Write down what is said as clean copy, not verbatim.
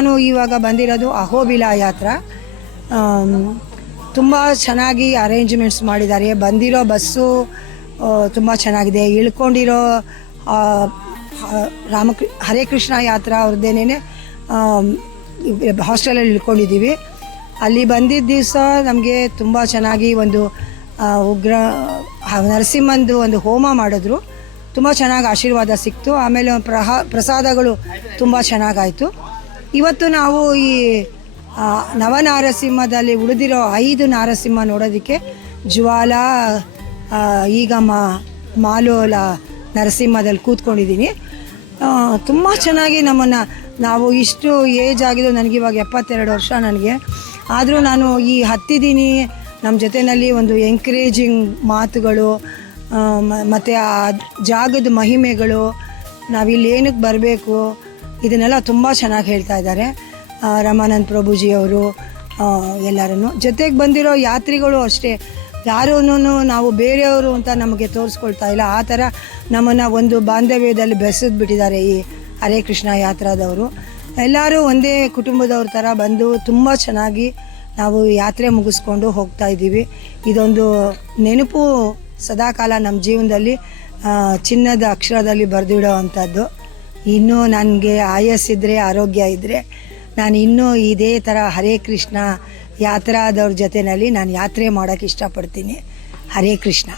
ನಾನು ಇವಾಗ ಬಂದಿರೋದು ಅಹೋಬಿಲ ಯಾತ್ರಾ. ತುಂಬ ಚೆನ್ನಾಗಿ ಅರೇಂಜ್ಮೆಂಟ್ಸ್ ಮಾಡಿದ್ದಾರೆ. ಬಂದಿರೋ ಬಸ್ಸು ತುಂಬ ಚೆನ್ನಾಗಿದೆ. ಇಳ್ಕೊಂಡಿರೋ ಹರೇ ಕೃಷ್ಣ ಯಾತ್ರಾ ಅವ್ರದ್ದೇನೆ ಹಾಸ್ಟೆಲಲ್ಲಿ ಇಳ್ಕೊಂಡಿದ್ದೀವಿ. ಅಲ್ಲಿ ಬಂದಿದ್ದ ದಿವಸ ನಮಗೆ ತುಂಬ ಚೆನ್ನಾಗಿ ಒಂದು ಉಗ್ರ ನರಸಿಂಹಂದು ಒಂದು ಹೋಮ ಮಾಡಿದ್ರು. ತುಂಬ ಚೆನ್ನಾಗಿ ಆಶೀರ್ವಾದ ಸಿಕ್ತು. ಆಮೇಲೆ ಪ್ರಸಾದಗಳು ತುಂಬ ಚೆನ್ನಾಗಾಯಿತು. ಇವತ್ತು ನಾವು ಈ ನವನಾರಸಿಂಹದಲ್ಲಿ ಉಳಿದಿರೋ 5 ನಾರಸಿಂಹ ನೋಡೋದಕ್ಕೆ ಜ್ವಾಲ, ಈಗ ಮಾಲೋಲ ನರಸಿಂಹದಲ್ಲಿ ಕೂತ್ಕೊಂಡಿದ್ದೀನಿ. ತುಂಬ ಚೆನ್ನಾಗಿ ನಮ್ಮನ್ನು ನಾವು ಇಷ್ಟು ಏಜ್ ಆಗಿದ್ದು, ನನಗಿವಾಗ 72 ವರ್ಷ ನನಗೆ. ಆದರೂ ನಾನು ಈ ಹತ್ತಿದ್ದೀನಿ. ನಮ್ಮ ಜೊತೆಯಲ್ಲಿ ಒಂದು ಎಂಕರೇಜಿಂಗ್ ಮಾತುಗಳು ಮತ್ತು ಆ ಜಾಗದ ಮಹಿಮೆಗಳು, ನಾವಿಲ್ಲಿ ಏನಕ್ಕೆ ಬರಬೇಕು ಇದನ್ನೆಲ್ಲ ತುಂಬ ಚೆನ್ನಾಗಿ ಹೇಳ್ತಾ ಇದ್ದಾರೆ ರಮಾನಂದ ಪ್ರಭುಜಿಯವರು. ಎಲ್ಲರೂ ಜೊತೆಗೆ ಬಂದಿರೋ ಯಾತ್ರಿಗಳು ಅಷ್ಟೇ, ಯಾರೂ ನಾವು ಬೇರೆಯವರು ಅಂತ ನಮಗೆ ತೋರಿಸ್ಕೊಳ್ತಾ ಇಲ್ಲ. ಆ ಥರ ನಮ್ಮನ್ನು ಒಂದು ಬಾಂಧವ್ಯದಲ್ಲಿ ಬೆಸೆದ್ಬಿಟ್ಟಿದ್ದಾರೆ ಈ ಹರೇ ಕೃಷ್ಣ ಯಾತ್ರಾದವರು. ಎಲ್ಲರೂ ಒಂದೇ ಕುಟುಂಬದವ್ರ ಥರ ಬಂದು ತುಂಬ ಚೆನ್ನಾಗಿ ನಾವು ಯಾತ್ರೆ ಮುಗಿಸ್ಕೊಂಡು ಹೋಗ್ತಾ ಇದ್ದೀವಿ. ಇದೊಂದು ನೆನಪು ಸದಾಕಾಲ ನಮ್ಮ ಜೀವನದಲ್ಲಿ ಚಿನ್ನದ ಅಕ್ಷರದಲ್ಲಿ ಬರೆದಿಡೋ ಅಂಥದ್ದು. ಇನ್ನೂ ನನಗೆ ಆಯಸ್ಸಿದ್ರೆ, ಆರೋಗ್ಯ ಇದ್ದರೆ ನಾನು ಇನ್ನೂ ಇದೇ ಥರ ಹರೇ ಕೃಷ್ಣ ಯಾತ್ರಾದವ್ರ ಜೊತೆಯಲ್ಲಿ ನಾನು ಯಾತ್ರೆ ಮಾಡೋಕ್ಕೆ ಇಷ್ಟಪಡ್ತೀನಿ. ಹರೇ ಕೃಷ್ಣ.